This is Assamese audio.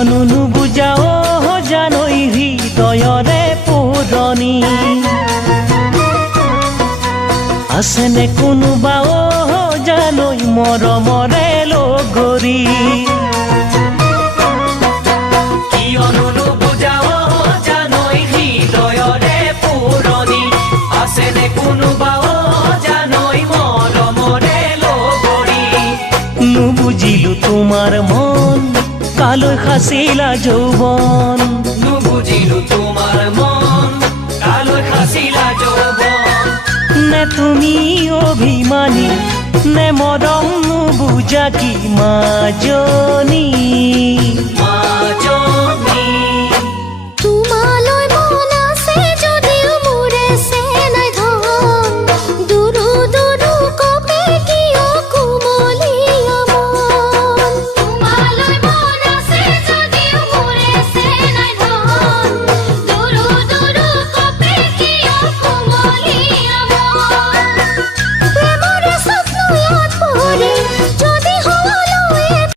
কিয়নো নুবুজাও জানৈ হৃদয়ৰে পুৰণি আছেনে কোনোবা জানৈ মৰমৰে লগৰী কিয়নো নুবুজাও জানৈ হৃদয়ৰে পুৰণি আছেনে কোনোবা জানৈ মৰমৰে লগৰী নুবুজিলো তোমাৰ মন কালৈ খাচিলা যৌৱন নুবুজিলো তোমাৰ মন কালৈ খাচিলা যৌৱন নে তুমি অভিমানী নে মৰম নুবুজা কি মাজনী